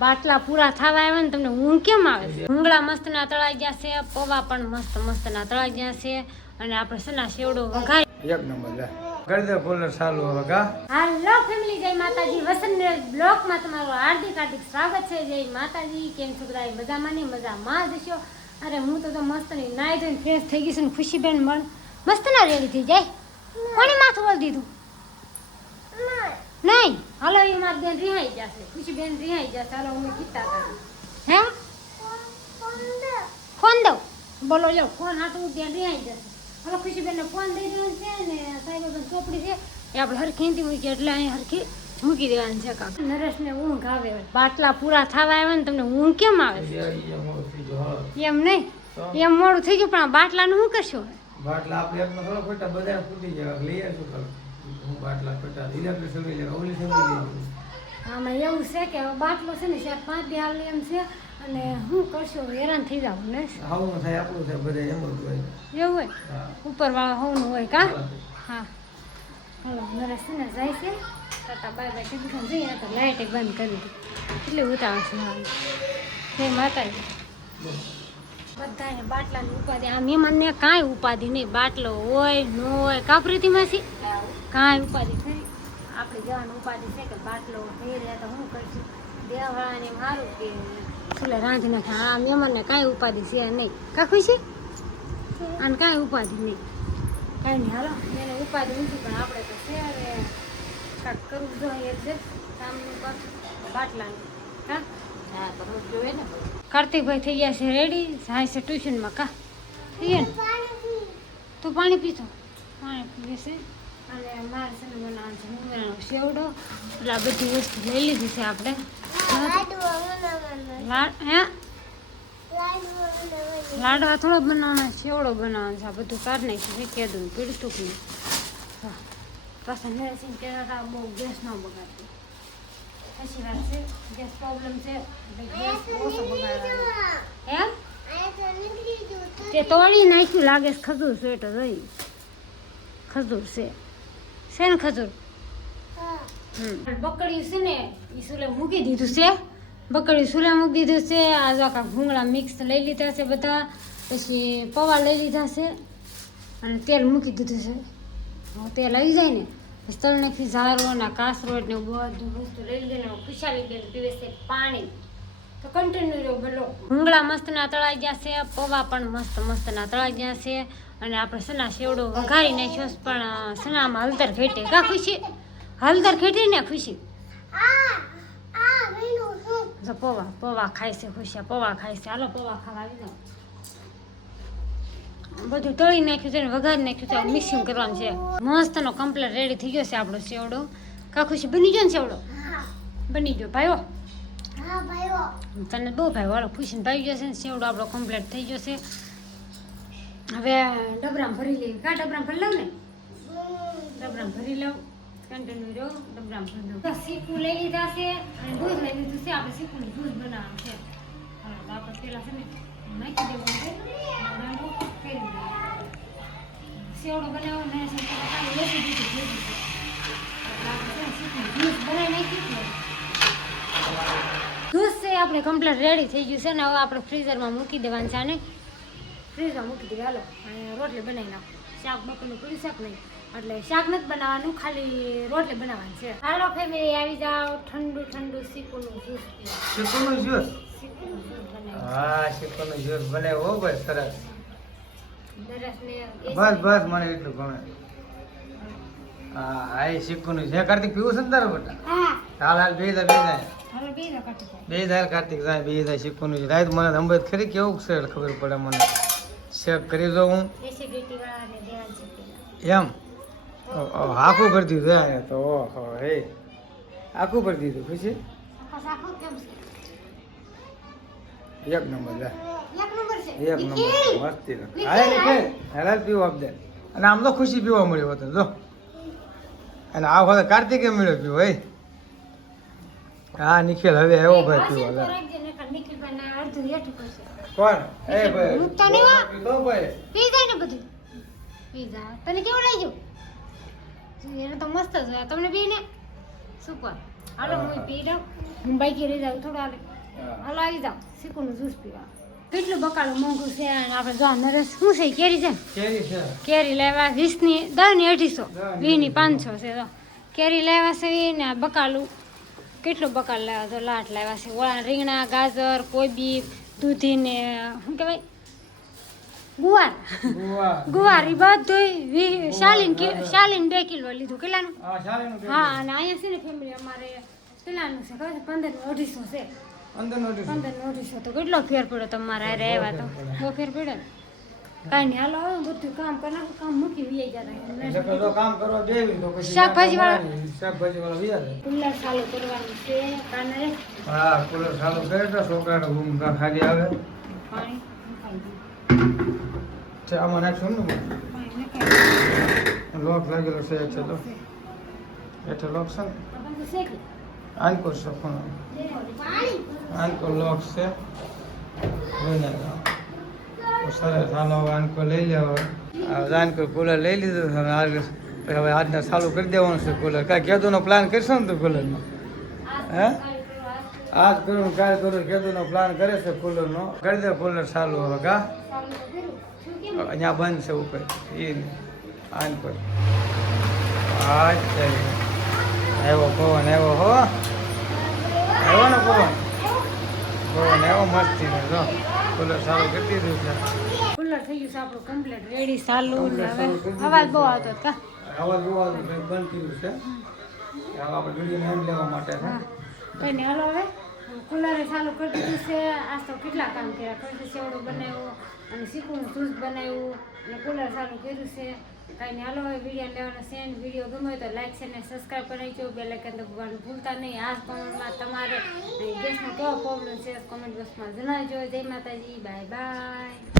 બાટલા પૂરા થવા આવ્યા ને તમને ઊંઘ કેમ આવે છે? ભૂંગળા મસ્ત ના તળાઈ ગયા છે, પૌવા પણ મસ્ત ના તળાઈ ગયા છે અને આપણે સના સેવડો વઘારી એક નંબર લે કરી દે ફૂલર ચાલુ હવે કા. હાલો ફેમિલી, જય માતાજી. વસંત બ્લોકમાં તમારું હાર્દિક સ્વાગત છે. જય માતાજી. કેમ છો બધા? મજામાં ને મજામાં જ છો? અરે હું તો મસ્ત ની નાઈ ધોઈને ફ્રેશ થઈ ગઈ છે ને ખુશીબેન પણ મસ્ત ના રેડી થઈ જાય. કોને માથું બોલ દીધું? નહીં, હાલો એ મારી બેન રિહાઈ જશે. ખુશીબેન રિહાઈ જશે. હાલો હું કીધા હતા હે ફોન દઉં. બોલો લો ફોન હાટું ત્યાં રિહાઈ જશે. હાલો ખુશીબેનને ફોન દઈ દેવાનો છે ને સાહેબ ચોપડી છે એ આપણે હરખી હિન્દી મૂકી એટલે અહીં હરખી મૂકી દેવાની છે. કાકા નરેશને ઊંઘ આવે. બાટલા પૂરા થવા આવ્યા ને તમને ઊંઘ કેમ આવે છે? એમ નહીં, એમ મોડું થઈ ગયું પણ આ બાટલાનું શું કરશો? બાટલા આપણે એકનો થોડો ફોટા બધા ફૂટી જાય લઈ આવશું કાલ. હું બાટલા ફોટા ધીરે આપણે સમજી લે ઓલી સમજી લઈ. આમાં એવું છે કે બાટલો છે ને 4-5 દી હાલ એમ છે અને શું કરશો? હેરાન થઈ જાવ ને. આવું થાય આપણું થાય બધા એમ જ હોય. એવું હોય ઉપરવાળા હોવાનું હોય કા. હા હાલો નરેશ છે ને જાય છે તાતા બાય બાય ટીવી જઈએ તો લાઇટ બંધ કરી દીધી એટલે ઉતાવળ છે. હા જય માતાજી. બધાને બાટલાની ઉપાધિ. આ મહેમાનને કાંઈ ઉપાધિ નહીં. બાટલો હોય ન હોય કાપરીતીમાંથી કાંઈ ઉપાધિ થઈ. આપણે જવાનું ઉપાધિ છે કે બાટલો થઈ રહ્યા તો હું કરશું? દેવાળાને મારું કે છેલ્લે રાંધી નાખે. આ મહેમાનને કાંઈ ઉપાધિ છે નહીં. કાખું છે અને કાંઈ ઉપાધિ નહીં. કાંઈ નહીં હાલો એને ઉપાધિ નથી પણ આપણે તો છે હવે કાંઈક કરવું જોઈએ છે કામનું બાટલાનું. હા હા કરવું જોઈએ ને. કાર્તિકભાઈ થઈ ગયા છે રેડી, જાય છે ટ્યુશનમાં. કા થઈ ગયા ને? તું પાણી પીતો? પાણી પીવે છે અને મારે છે ને બનાવવાનું છે મુંગરાનો સેવડો. એટલે આ બધી વસ્તુ લઈ લીધી છે આપણે. હે લાડવા થોડો બનાવવાનો, સેવડો બનાવવાનો છે. આ બધું કાઢ નાખ્યું છે કીધું પીડતું કે પાછા નરેશને કહેતા બહુ ગેસ ન બગાડતી. પછી વાત છે ગેસ પ્રોબ્લેમ છે એટલે ગેસ ઓછો બગાડવાનો. એમ તે તોડી નાખ્યું લાગે છે. ખજૂર છે તો જોઈ ખજૂર છે ને ખજૂર. બકડી છે ને એ સુલે મૂકી દીધું છે. બકડી સુલે મૂકી દીધું છે. આ જો આખા ભૂંગળા મિક્સ લઈ લીધા છે બધા. પછી પૌવા લઈ લીધા છે અને તેલ મૂકી દીધું છે. તેલ આવી જાય ને પછી તળ નાખી ઝારો ને કાસરોટ ને બધું વસ્તુ લઈ લીધે ખુશાલી બેન પીવે છે પાણી. તો કન્ટિન્યુ રહ્યો બોલો. ભૂંગળા મસ્ત ના તળાઈ ગયા છે, પૌવા પણ મસ્ત ના તળાઈ ગયા છે અને આપણે સના સેવડો વઘારી નાખ્યો પણ સનામાં હળદર ઘેટે. કા ખુશી? હળદર ઘેટી ને ખુશી? જો પૌવા ખાય છે ખુશી. પૌવા ખાય છે. હાલો પૌવા ખાવા આવી જાઓ. બધું તળી નાખ્યું છે ને વઘારી નાખ્યું છે. મિક્સિંગ કરવાનું છે. મસ્તનો કમ્પ્લીટ રેડી થઈ ગયો છે આપણો સેવડો. કા ખુશી બની ગયો ને સેવડો? બની ગયો ભાઈઓ? તને બહુ ભાઈ વાળો ખુશીને ભાઈ ગયો છે ને સેવડો આપણો કમ્પ્લીટ થઈ ગયો છે. હવે ડબરામાં ભરી લઈએ. કા ડબરામાં ભરી લઉં ને? ડબરામાં ભરી લઉં. કન્ટિન્યુ રહ્યો. ડબરામાં ભરી લઉં. સીકું લઈ લીધા છે અને દૂધ લઈ લીધું છે. આપણે સીકુનું દૂધ બનાવવાનું છે. હવે આપણે પેલા છે ને નાખી દેવાનું છે. સેવડો બનાવો ને લેસી દીધું જ્યુસ બનાવી નાખ્યું. જ્યુસ છે આપણે કમ્પ્લીટ રેડી થઈ ગયું છે ને હવે આપણે ફ્રીઝરમાં મૂકી દેવાનું છે. આને ફ્રીઝમાં મૂકી દઈએ. હાલો અને રોટલી બનાવી નાખો. શાક બકરનું પીડું શાક નહીં એટલે શાક નથી બનાવવાનું, ખાલી રોટલી બનાવવાની છે. હાલો ફેમિલી આવી જાઓ. ઠંડુ સીકુનું જ્યુસ. શીખવાનું જ્યુસ? સીકુનું જ્યુસ બનાવી. હા શીખવાનું જ્યુસ બનાવ્યો ભાઈ સરસ. બસ મને એટલું ગમે. હા એ શીખવાનું છે. કાર્તિક પીવું છે ને તારે બેટા? હાલ બે જાય કાર્તિક જાય બે જાય શીખવાનું છે. રાત મને અંબેદ ખરી કેવું છે ખબર પડે મને. ચેક કરી દઉં હું એમ. આખું કરી દીધું તો ઓહો હે આખું કરી દીધું ખુશી. એક નંબર લે એક નંબર મસ્તી. હા પીવો આપદે. અને આમ તો ખુશી પીવા મળ્યો હતો જો. અને આ વખતે કાર્તિકે મળ્યો પીવો. હા નિખિલ હવે એવો ભાઈ પીવો. કોણ? એ ભાઈ પીધો ભાઈ. પી જાય ને બધું પી જાય. તને કેવું લાગ્યું? એને તો મસ્ત જ તમને પી ને સુપર. હાલો હું પી લઉં. હું બાઈક રહી જાઉં થોડું હાલે. હાલો આવી જાઓ શીખુનું જ્યુસ પીવા કેટલું બકાલું મોંઘું છે અને આપણે જો નરેશ શું છે કેરી છે કેરી છે કેરી લેવા 20ની 10ની 250 20ની 500 છે તો કેરી લેવા છે ને આ બકાલું કેટલું બકાલ લેવા તો લાટ લેવા છે ઓળા રીંગણા ગાજર કોબી દૂધી ને શું કહેવાય ગુવાર ગુવાર એ બધું શાલીન 2 કિલો લીધું કેટલાનું હા શાળીનું હા અને અહીંયા છે ને ફેમિલી અમારે પેલાનું છે ખબર છે 15 250 છે અંદર નોટિસ 15 250 તો કેટલો ફેર પડ્યો તમારે હારે આવ્યા તો બહુ ફેર પડ્યો ને કાંઈ નહીં હાલો હવે બધું કામ કરનારું કામ મૂકી વી જતા જો કામ કરવા દેવી તો પછી શાકભાજી વાળા વિયા કુલ્લા ચાલુ કરવાનું છે કાને હા કુલર ચાલુ કરે તો છોકરાને ઊંઘ ખાલી આવે પાણી મુકાઈ દઉં છે આમાં નાખશું ને પાણી નખાઈ લોક લાગેલો છે એક છે તો એટલે લોક છે ને દઉં શેકી આનકો સફોન આનકો લોક છે લઈને સરસ હાલો આનકો લઈ લેવો આનકો કુલર લઈ લીધું હવે આજના ચાલુ કરી દેવાનું છે કુલર કાંઈ કેદુનો પ્લાન કરશો ને તું કુલરનો હે આજ કરું કાલ કરું કેદુનો પ્લાન કરે છે કુલરનો કરી દે કુલર ચાલુ હવે કા અહીંયા બંધ છે ઉપર એ આનકો હા ચાલી આવ્યો પવન આવ્યો હો આવ્યો ને પવન આવ્યો મસ્તી ને જો કુલર ચાલુ કરી દીધું છે કુલર થઈ ગયું છે આપણું કમ્પ્લીટ રેડી ચાલુ ને હવે અવાજ બહુ આવતો હતો કા અવાજ બંધ કર્યું છે હવે આપણે વિડીયો એમ લેવા માટે છે કંઈ નહીં હાલો હવે કુલરે ચાલુ કરી દીધું છે આજ તો કેટલા કામ કર્યા ખરજી સેવડો બનાવ્યો અને શીખુનું જ્યુસ બનાવ્યું અને કુલર ચાલુ કર્યું છે કાંઈ નહીં હાલો હવે વિડીયો લેવાનો છે અને વિડીયો ગમે તો લાઈક છે ને સબસ્ક્રાઈબ કરી દો બેલ આઇકન દબાવવાનું ભૂલતા નહીં આ કોમેન્ટમાં તમારે ગેસનો કેવો પ્રોબ્લેમ છે કોમેન્ટ બોક્સમાં જણાવજો જય માતાજી બાય બાય